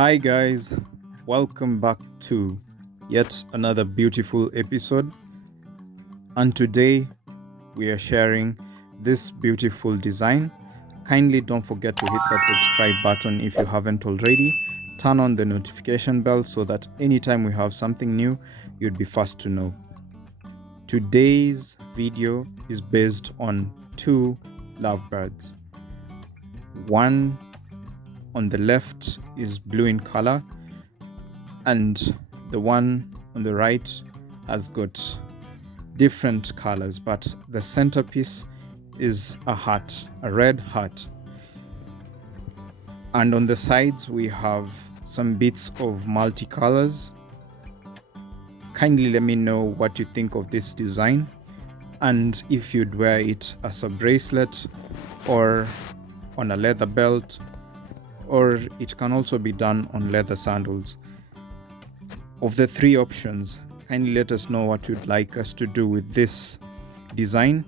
Hi guys, welcome back to yet another beautiful episode, and today we are sharing this beautiful design. Kindly don't forget to hit that subscribe button if you haven't already. Turn on the notification bell so that anytime we have something new, you'd be first to know. Today's video is based on two lovebirds. One on the left is blue in color, and the one on the right has got different colors, but the centerpiece is a heart, a red heart. And on the sides we have some bits of multicolors. Kindly let me know what you think of this design, and if you'd wear it as a bracelet or on a leather belt, or it can also be done on leather sandals. Of the three options, kindly let us know what you'd like us to do with this design,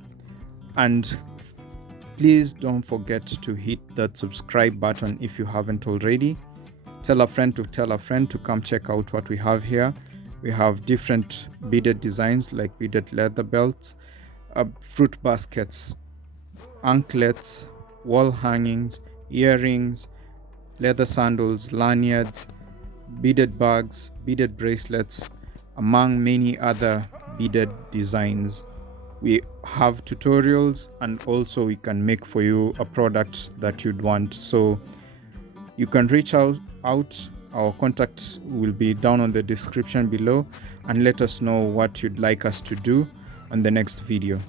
and please don't forget to hit that subscribe button if you haven't already. Tell a friend to come check out what we have here. We have different beaded designs like beaded leather belts, fruit baskets, anklets, wall hangings, earrings, leather sandals, lanyards, beaded bags, beaded bracelets, among many other beaded designs. We have tutorials, and also we can make for you a product that you'd want. So you can reach out. Our contact will be down on the description below, and let us know what you'd like us to do on the next video.